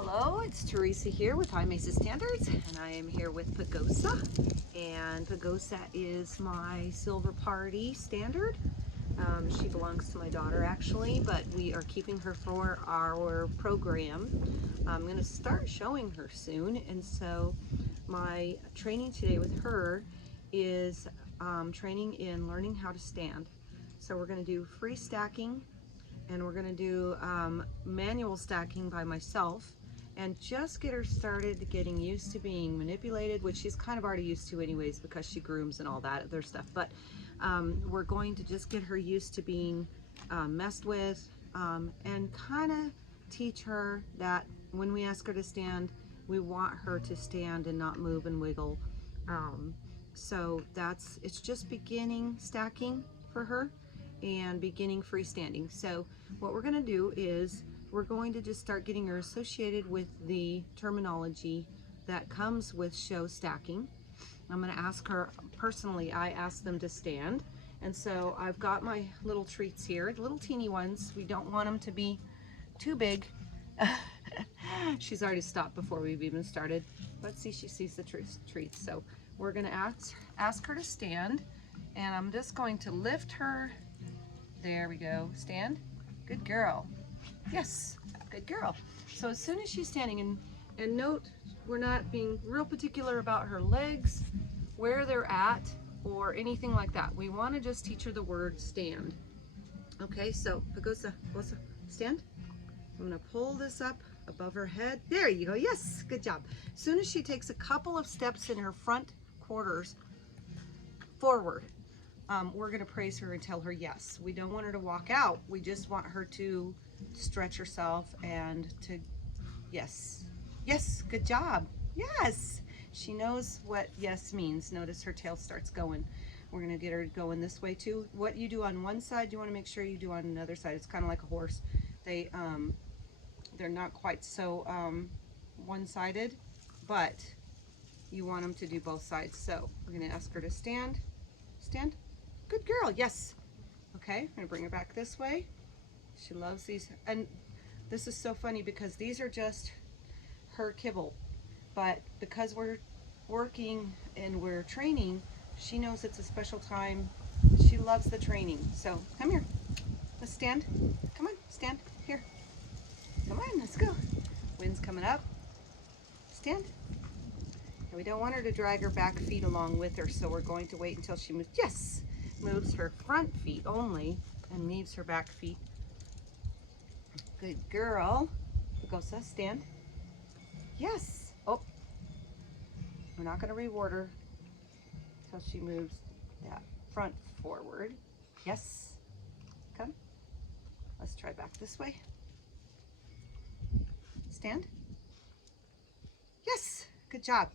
Hello, it's Teresa here with High Mesa Standards, and I am here with Pagosa. And Pagosa is my Silver Party standard. She belongs to my daughter actually, but we are keeping her for our program. I'm going to start showing her soon, and so my training today with her is training in learning how to stand. So we're going to do free stacking, and we're going to do manual stacking by myself, and just get her started getting used to being manipulated, which she's kind of already used to anyways because she grooms and all that other stuff. But we're going to just get her used to being messed with, and kind of teach her that when we ask her to stand, we want her to stand and not move and wiggle. So it's just beginning stacking for her and beginning freestanding. So what we're going to do is we're going to just start getting her associated with the terminology that comes with show stacking. I'm going to ask her personally. I ask them to stand, and so I've got my little treats here, little teeny ones. We don't want them to be too big. She's already stopped before we've even started. Let's see, she sees the treats. So we're going to ask her to stand, and I'm just going to lift her. There we go. Stand. Good girl. Yes, good girl. So as soon as she's standing, and note, we're not being real particular about her legs, where they're at, or anything like that. We want to just teach her the word stand. Okay, so Pagosa, stand. I'm going to pull this up above her head. There you go. Yes, good job. As soon as she takes a couple of steps in her front quarters forward, we're going to praise her and tell her yes. We don't want her to walk out. We just want her to stretch herself and to, yes, yes, good job. Yes, she knows what yes means. Notice her tail starts going. We're going to get her going this way too. What you do on one side, you want to make sure you do on another side. It's kind of like a horse. They're not quite so one-sided, but you want them to do both sides. So we're going to ask her to stand. Stand. Good girl. Yes. Okay, I'm going to bring her back this way. She loves these. And this is so funny because these are just her kibble. But because we're working and we're training, she knows it's a special time. She loves the training. So come here. Let's stand. Come on, stand. Here. Come on, let's go. Wind's coming up. Stand. And we don't want her to drag her back feet along with her, so we're going to wait until she moves. Yes! Moves her front feet only and leaves her back feet. Good girl. Pagosa, stand. Yes. Oh, we're not going to reward her until she moves that front forward. Yes. Come. Let's try back this way. Stand. Yes. Good job.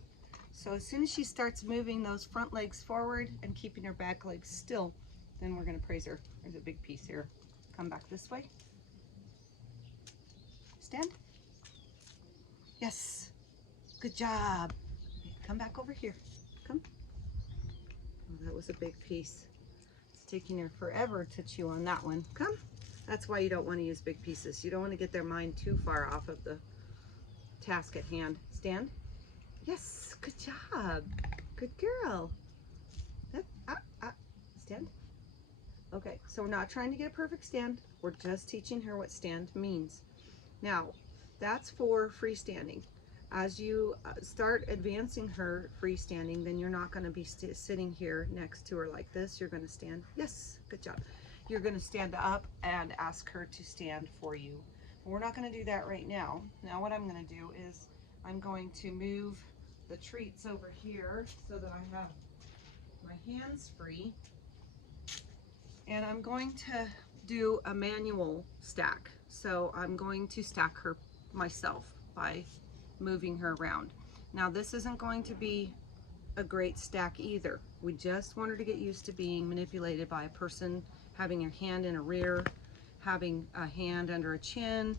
So as soon as she starts moving those front legs forward and keeping her back legs still, then we're going to praise her. There's a big piece here. Come back this way. Stand. Yes. Good job. Come back over here. Come. Oh, that was a big piece. It's taking her forever to chew on that one. Come. That's why you don't want to use big pieces. You don't want to get their mind too far off of the task at hand. Stand. Yes. Good job. Good girl. Stand. Okay, so we're not trying to get a perfect stand. We're just teaching her what stand means. Now, that's for freestanding. As you start advancing her freestanding, then you're not going to be sitting here next to her like this. You're going to stand. Yes, good job. You're going to stand up and ask her to stand for you. But we're not going to do that right now. Now what I'm going to do is I'm going to move the treats over here so that I have my hands free. And I'm going to do a manual stack. So I'm going to stack her myself by moving her around. Now this isn't going to be a great stack either. We just want her to get used to being manipulated by a person, having a hand in a rear, having a hand under a chin,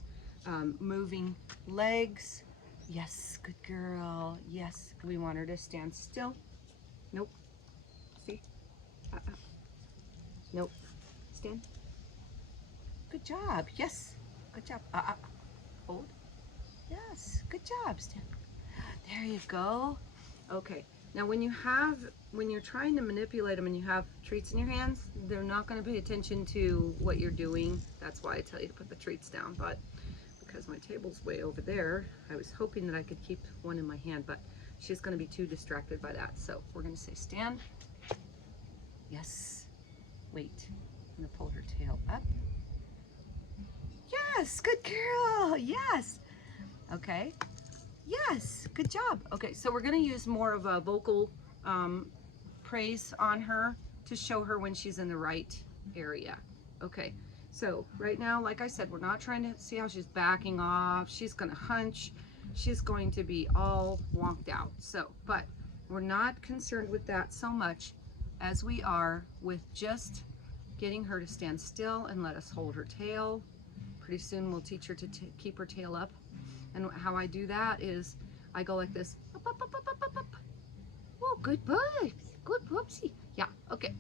moving legs. Yes, good girl. Yes, we want her to stand still. Nope. See? Nope. Stand. Good job. Yes. Good job. Hold. Yes. job, stand. There you go. Okay, now when you're trying to manipulate them and you have treats in your hands, they're not going to pay attention to what you're doing. That's why I tell you to put the treats down. But because my table's way over there, I was hoping that I could keep one in my hand, but she's going to be too distracted by that. So we're going to say stand. Yes. Wait. I'm going to pull her tail up. Yes, good girl. Yes. Okay. Yes, good job. Okay, so we're going to use more of a vocal praise on her to show her when she's in the right area. Okay, so right now, like I said, we're not trying to see how she's backing off. She's going to hunch. She's going to be all wonked out. So, but we're not concerned with that so much as we are with just getting her to stand still and let us hold her tail. Pretty soon we'll teach her to keep her tail up. And how I do that is I go like this. Up, up, up, up, up, up, up. Oh, good boy. Good poopsie. Yeah, okay.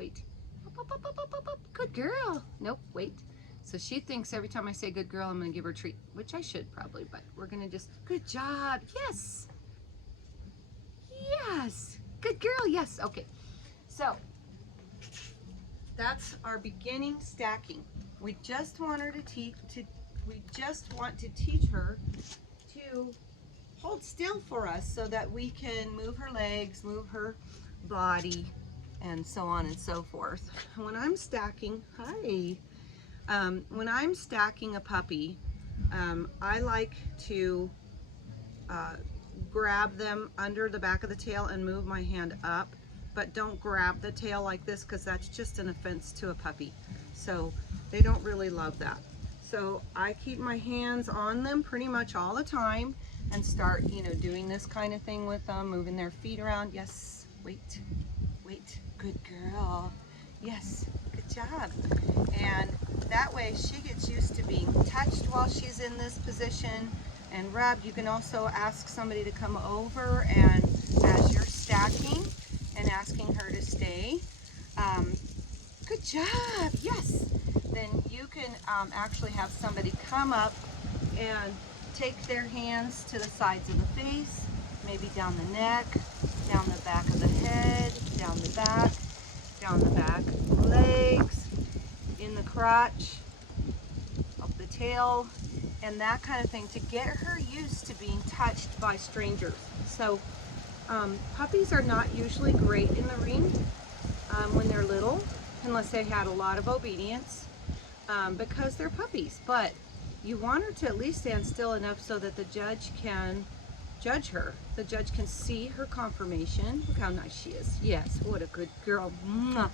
Wait. Up, up, up, up, up, up, up. Good girl. Nope, wait. So she thinks every time I say good girl, I'm going to give her a treat, which I should probably, but we're going to just, good job. Yes. Yes. Good girl. Yes. Okay. So that's our beginning stacking. We just want her to we just want to teach her to hold still for us so that we can move her legs, move her body, and so on and so forth. When I'm stacking, when I'm stacking a puppy, I like to grab them under the back of the tail and move my hand up, but don't grab the tail like this because that's just an offense to a puppy. So they don't really love that. So I keep my hands on them pretty much all the time and start, doing this kind of thing with them, moving their feet around. Yes, wait, wait, good girl. Yes, good job. And that way she gets used to being touched while she's in this position and rubbed. You can also ask somebody to come over and as you're stacking and asking her to stay. Good job, yes. Then you can actually have somebody come up and take their hands to the sides of the face, maybe down the neck, down the back of the head, down the back legs, in the crotch, up the tail, and that kind of thing to get her used to being touched by strangers. So puppies are not usually great in the ring when they're little, unless they had a lot of obedience, because they're puppies. But you want her to at least stand still enough so that the judge can judge her. The judge can see her conformation. Look how nice she is. Yes, what a good girl. Mwah.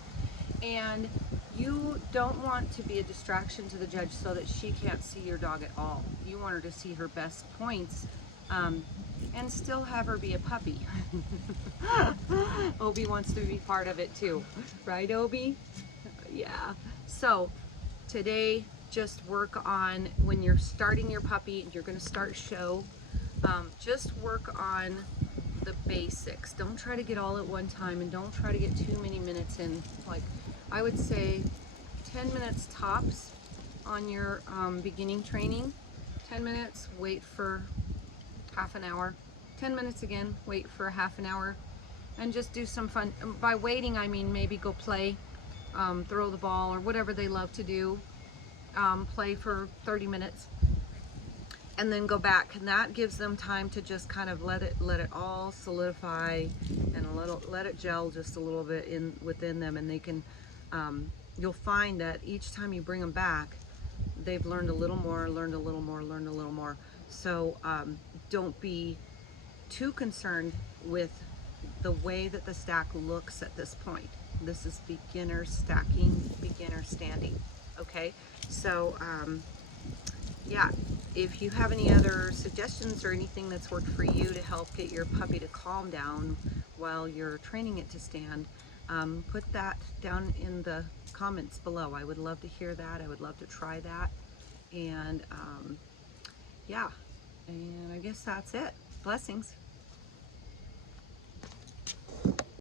And you don't want to be a distraction to the judge so that she can't see your dog at all. You want her to see her best points and still have her be a puppy. Obi wants to be part of it too. Right, Obi? Yeah. So today, just work on when you're starting your puppy, you're going to start show, just work on the basics. Don't try to get all at one time and don't try to get too many minutes in. Like I would say 10 minutes tops on your beginning training. 10 minutes, wait for half an hour. 10 minutes again, wait for a half an hour, and just do some fun. By waiting, I mean maybe go play, throw the ball or whatever they love to do. Play for 30 minutes and then go back, and that gives them time to just kind of let it all solidify and let it gel just a little bit within them, and they can you'll find that each time you bring them back they've learned a little more, learned a little more, learned a little more. So don't be too concerned with the way that the stack looks at this point. This is beginner stacking, beginner standing. Okay, so yeah, if you have any other suggestions or anything that's worked for you to help get your puppy to calm down while you're training it to stand, put that down in the comments below. I would love to hear that. I would love to try that. And yeah, and I guess that's it. Blessings.